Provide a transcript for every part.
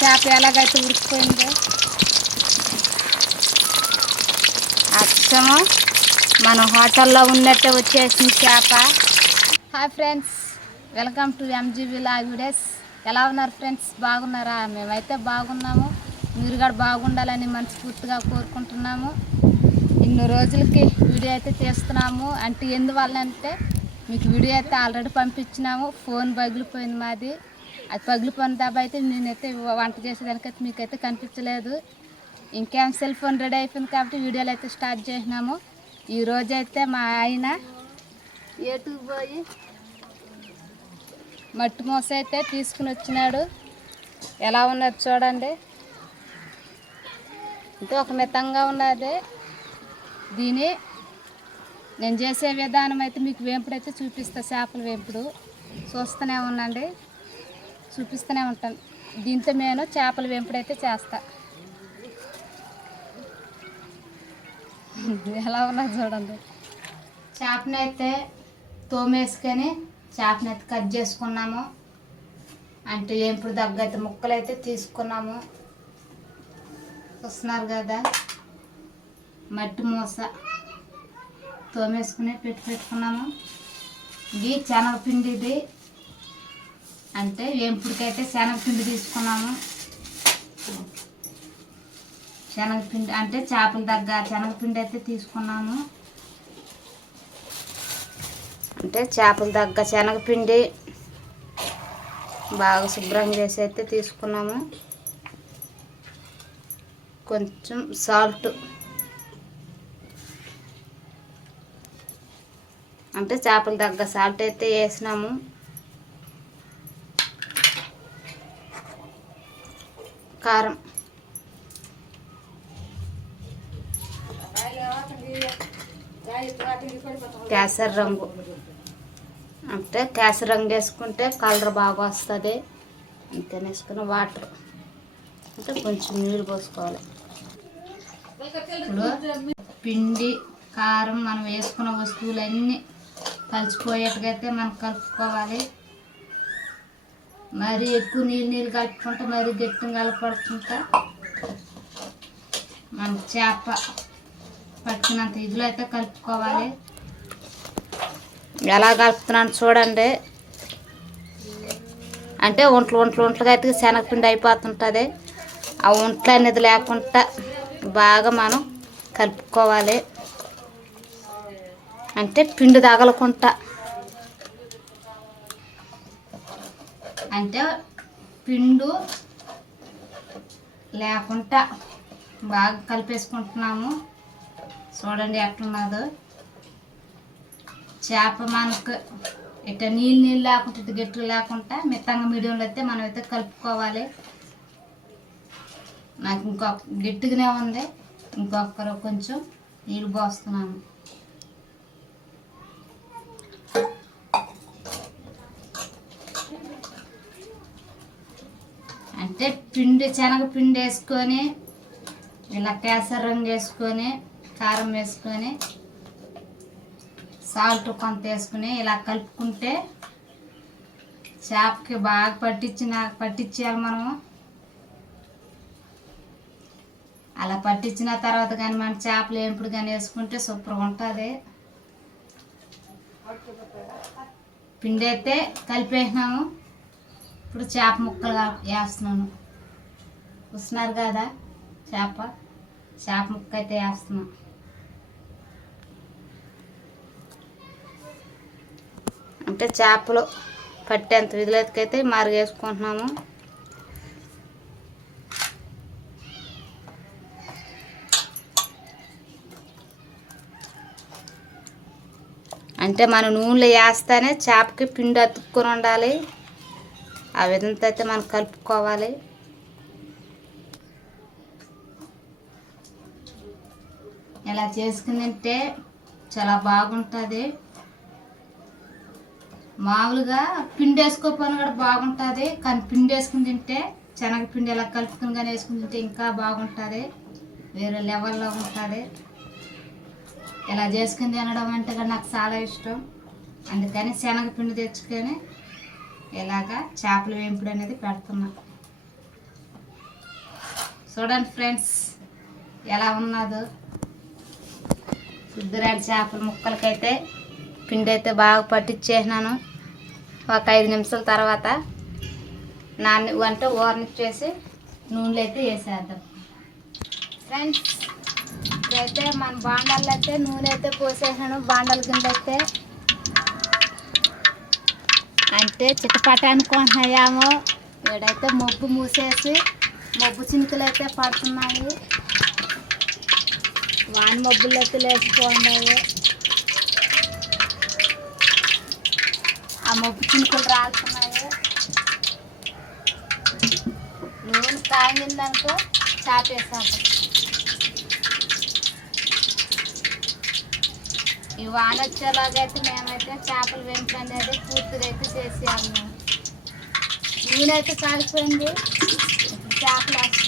చేప ఎలాగైతే ఉడికిపోయిందో అచ్చము మనం హోటల్లో ఉన్నట్టే వచ్చేసింది చేప. Hi friends, welcome to MGB log videos. ఎలా ఉన్నారు ఫ్రెండ్స్? బాగున్నారా? మేమైతే బాగున్నాము. మీరు కూడా బాగుండాలని మనస్ఫూర్తిగా కోరుకుంటున్నాము. ఇన్ని రోజులకి వీడియో అయితే తీస్తున్నాము. అంటే ఎందువల్ల అంటే మీకు వీడియో అయితే ఆల్రెడీ పంపించినాము. ఫోన్ పగిలిపోయింది మాది. అది పగిలిపోయిన దాబా అయితే నేనైతే వంట చేసేదానికైతే మీకైతే కనిపించలేదు. ఇంకేం సెల్ ఫోన్ రెడీ అయిపోయింది కాబట్టి వీడియోలు అయితే స్టార్ట్ చేసినాము. ఈరోజైతే మా ఆయన ఏటుకు పోయి మట్టి మోస అయితే తీసుకుని వచ్చినాడు. ఎలా ఉన్నది చూడండి. అంటే ఒక మితంగా ఉన్నది. దీని నేను చేసే విధానం అయితే మీకు వేంపుడు అయితే చూపిస్తా. చేపల వేంపుడు చూస్తూనే ఉండండి, చూపిస్తూనే ఉంటాను. దీంతో నేను చేపల వేంపుడు అయితే చేస్తా. ఎలా ఉన్నది చూడండి. చేపనైతే తోమేసుకొని చేపనైతే కట్ చేసుకున్నాము. అంటే వేంపుడు తగ్గైతే ముక్కలు అయితే తీసుకున్నాము. చూస్తున్నారు కదా, మట్టి మూస తోమేసుకుని పెట్టుకున్నాము. ఇది శనగపిండి. ఇది అంటే వేంపుడికైతే శనగపిండి తీసుకున్నాము. శనగపిండి అంటే చేపల దగ్గర శనగపిండి అయితే తీసుకున్నాము. అంటే చేపల దగ్గర శనగపిండి బాగా శుభ్రం చేసి అయితే తీసుకున్నాము. కొంచెం సాల్ట్, అంటే చేపల దగ్గర సాల్ట్ అయితే వేసినాము. కారం, కేసరి రంగు, అంటే కేసరి రంగు వేసుకుంటే కలర్ బాగా వస్తుంది. ఇంకేం వేసుకున్న వాటర్, అంటే కొంచెం నీళ్ళు పోసుకోవాలి. ఇప్పుడు పిండి, కారం, మనం వేసుకున్న వస్తువులన్నీ కలిసిపోయేట్టుగా అయితే మనం కలుపుకోవాలి. మరి ఎక్కువ నీళ్ళు కలుపుకుంటా, మరి గట్టిగా కలపడుకుంటా మన చేప పట్టినంత ఇదిలో అయితే కలుపుకోవాలి. ఎలా కలుపుతున్నాను చూడండి. అంటే ఒంట్లుగా అయితే శనగపిండి అయిపోతుంటుంది. ఆ ఒంట్లు అనేది లేకుండా బాగా మనం కలుపుకోవాలి. అంటే పిండి తగలకుండా, అంటే పిండు లేకుండా బాగా కలిపేసుకుంటున్నాము. చూడండి ఎట్లున్నదో చేప. మనకు ఇట్లా నీళ్ళు లేకుండా, ఇటు గట్టిగా లేకుండా మితంగా మీడియంలో అయితే మనం అయితే కలుపుకోవాలి. నాకు ఇంకొక గట్టిగానే ఉంది, ఇంకొకరు కొంచెం నీళ్ళు పోస్తున్నాను. అంటే పిండి, శనగపిండి వేసుకొని ఇలా కేసరి రంగు వేసుకొని, కారం వేసుకొని, సాల్ట్ కొంత వేసుకుని ఇలా కలుపుకుంటే చేపకి బాగా పట్టించేయాలి మనము. అలా పట్టించిన తర్వాత కానీ మన చేపలు వేంపుడు కానీ వేసుకుంటే సూపర్గా ఉంటుంది. పిండి అయితే కలిపేసినాము. ఇప్పుడు చేప ముక్కలు వేస్తున్నాను. చూస్తున్నారు కదా, చేప ముక్క అయితే వేస్తున్నాం. అంటే చేపలు పట్టేంత విధులకైతే మరిగేసుకుంటున్నాము. అంటే మనం నూనెలో వేస్తేనే చేపకి పిండి అతుక్కొని ఉండాలి. ఆ విధంగా అయితే మనం కలుపుకోవాలి. ఇలా చేసుకుని తింటే చాలా బాగుంటుంది. మామూలుగా పిండి వేసుకోపోయినా కూడా బాగుంటుంది, కానీ పిండి వేసుకుని తింటే శనగపిండి ఇలా కలుపుకుని కానీ వేసుకుని తింటే ఇంకా బాగుంటుంది, వేరే లెవెల్లో ఉంటుంది. ఇలా చేసుకుని తినడం అంటే కూడా నాకు చాలా ఇష్టం. అందుకని శనగపిండి తెచ్చుకొని ఇలాగా చేపల వేంపుడు అనేది పెడుతున్నా. చూడండి ఫ్రెండ్స్ ఎలా ఉన్నదో. శుద్ధరాడి చేపల ముక్కలకైతే పిండి అయితే బాగా పట్టించేసినాను. ఒక 5 నిమిషాల తర్వాత ఊరనిచ్చేసి నూనెలో అయితే వేసేద్దాం ఫ్రెండ్స్. ఇప్పుడైతే మన బాండాల్లో అయితే నూనె అయితే పోసేసాను. బాండాల కింద అయితే అంటే చిట్టపట అనుకుంటున్నాయేమో. ఇక్కడైతే మబ్బు మూసేసి మబ్బు చినుకులు అయితే పడుతున్నాయి. వాన మబ్బులు అయితే లేచిపోఉన్నాయి. ఆ మబ్బు చినుకులు రాలుతున్నాయి. నూనె కాగిందనుకో చాపేసాము. ఈ వాన వచ్చేలాగైతే మేమైతే చేపలు వేంపు అనేది పూర్తిగా అయితే చేసాము. నూనె అయితే కాలిపోయింది. ఇప్పుడు చేపలు వేస్తాం.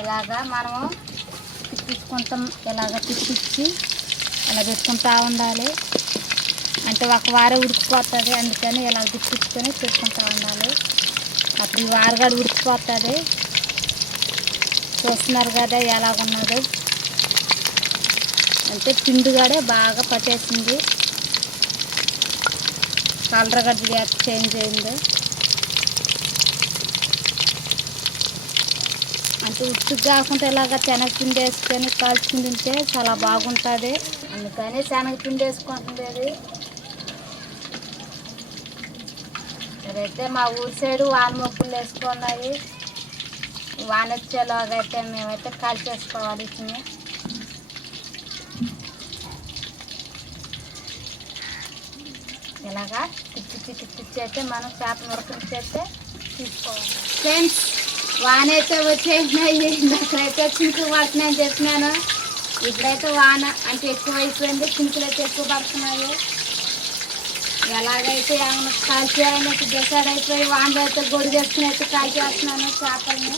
ఇలాగా మనము తిప్పించుకుంటాం. ఇలాగ తిప్పించి ఇలా పెట్టుకుంటూ ఉండాలి. అంటే ఒక వారం ఉడికిపోతుంది. అందుకని ఇలా తిప్పించుకొని పెట్టుకుంటూ ఉండాలి. అప్పుడు ఈ వారగాడు ఉడికిపోతుంది. చూస్తున్నారు కదా ఎలాగున్నది. అంటే పిండిగాడే బాగా పట్టేసింది. కలర్ గడ్డ చేంజ్ అయింది. అంటే ఉట్టుకు కాకుండా ఇలాగ శనగపిండి వేసుకొని కాల్చుకుని తింటే చాలా బాగుంటుంది. అందుకని శనగపిండి వేసుకుంటుంది. ఇదైతే మా ఊరి సైడు వాన మొక్కులు వేసుకున్నాయి. వాన వచ్చేలాగా అయితే మేమైతే కాల్చేసుకోవాలి. వీటిని ఇలాగా తిప్పించి అయితే మనం చేపలు ఉడకనిచ్చేస్తే తీసుకోవాలి ఫ్రెండ్స్. వాన అయితే వచ్చేసినాయి. నాకైతే చినుకులు పడుతున్నాయని చెప్పినాను. ఇప్పుడైతే వాన అంటే ఎక్కువ అయిపోయింది. చినుకులు అయితే ఎక్కువ పడుతున్నాయి. ఎలాగైతే ఏమైనా కాల్చేయాలన్నట్టు డిసైడ్ అయిపోయి వానలో అయితే గొడుగు వేసుకుని అయితే కాల్చేస్తున్నాను చేపల్ని.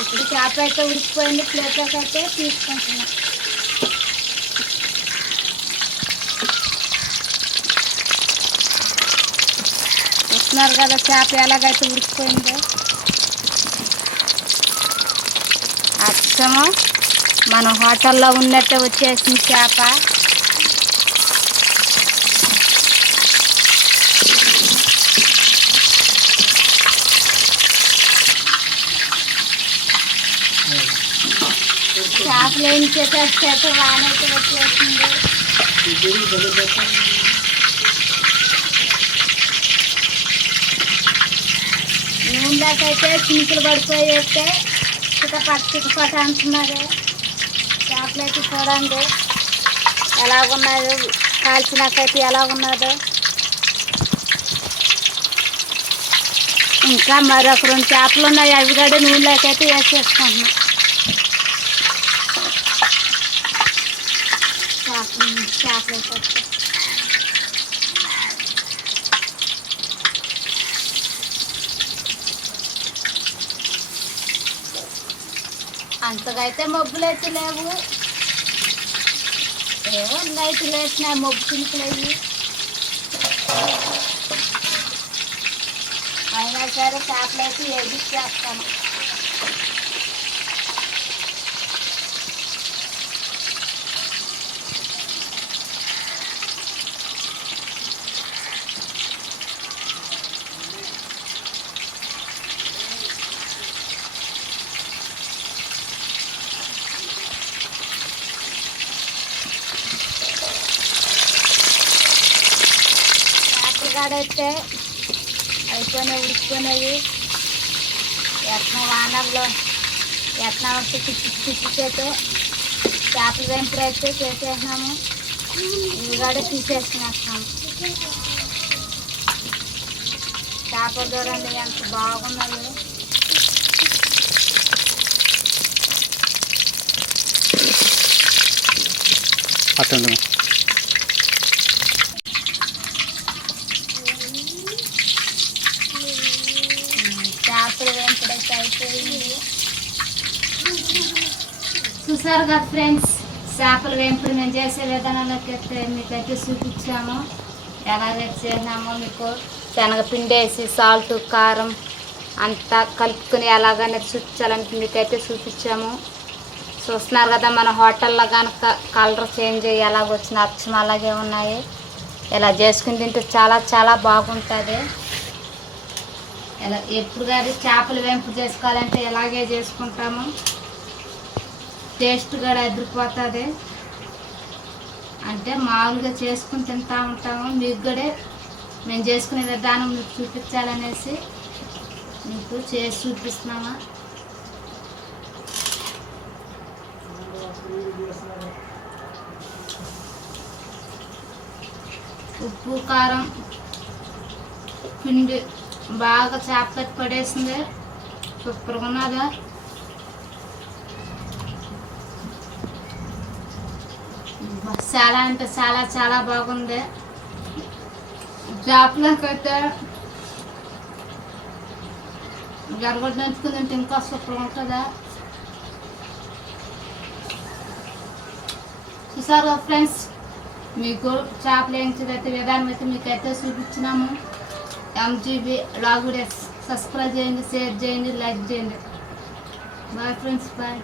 ఇప్పుడు చేప అయితే ఉడికిపోయింది. ప్లేట్లోకి అయితే తీసుకుంటున్నాను. చూస్తున్నారు కదా చేప ఎలాగైతే ఉడికిపోయిందో. అచ్చము మన హోటల్లో ఉన్నట్టే వచ్చేసింది చేప. చేపలు ఏం చేసేస్తే వానైతే వచ్చేసింది. నూనెదాకైతే చినుకులు పడిపోయి అయితే చిటపట అంటున్నారు. చేపలు అయితే చూడండి ఎలాగున్నదో. కాల్చినాకైతే ఎలాగున్నదో. ఇంకా మరొక 2 చేపలు ఉన్నాయి. అవి కూడా నూనెలోకి అయితే వేసేసుకుంటున్నాం. చేపలు అంతగా అయితే మబ్బులు అయితే లేవు. ఏవో లైట్లు వేసినాయి మబ్బు చినుకులు అవి. అయినా సరే చేపలు అయితే ఎగిచ్చేస్తాను. కాడైతే అయిపోయినాయి, ఉడికిపోయినాయి. వానల్లో వచ్చి పిచ్చికైతే చేపలు వేంపుడు అయితే చేసేసినాము. ఇవి కూడా తీసేసినాము. చేపలు చూడండి ఎంత బాగున్నాయి. అట్టండి చేపలు వేంపుడైతే అయిపోయింది. చూసారు కదా ఫ్రెండ్స్, చేపలు వేంపుడు మేము చేసే విధానంలోకి అయితే మీకైతే చూపించాము. ఎలాగైతే చేసినామో మీకు శనగపిండి వేసి సాల్ట్ కారం అంతా కలుపుకొని ఎలాగనే చూపించాలని మీకైతే చూపించాము. చూస్తున్నారు కదా, మన హోటల్లో కనుక కలర్ చేంజ్ అయ్యి ఎలాగ వచ్చిన అచ్చం అలాగే ఉన్నాయి. ఇలా చేసుకుని తింటే చాలా చాలా బాగుంటుంది. ఇలా ఎప్పుడు కానీ చేపలు వేంపుడు చేసుకోవాలంటే ఇలాగే చేసుకుంటాము. టేస్ట్ కూడా ఎదిరిపోతుంది. అంటే మామూలుగా చేసుకుని తింటూ ఉంటాము. మీకు కూడా మేము చేసుకునే విధానం మీకు చూపించాలనేసి మీకు చేసి చూపిస్తున్నామా. ఉప్పు కారం పిండి బాగా చేప పడేసింది. సూపర్గా ఉన్నదా. చాలా అంటే చాలా చాలా బాగుంది. చేపలకైతే గరగొడ్డ నంచుకుని తింటే ఇంకా సూపర్గా ఉంటుందా. చూసారు ఫ్రెండ్స్, మీకు చేపలు వేయించేదైతే విధానం అయితే మీకైతే చూపించినాము. ఎంజీబీ లాగుడెస్ సబ్స్క్రైబ్ చేయండి, షేర్ చేయండి, లైక్ చేయండి. Bye friends, bye.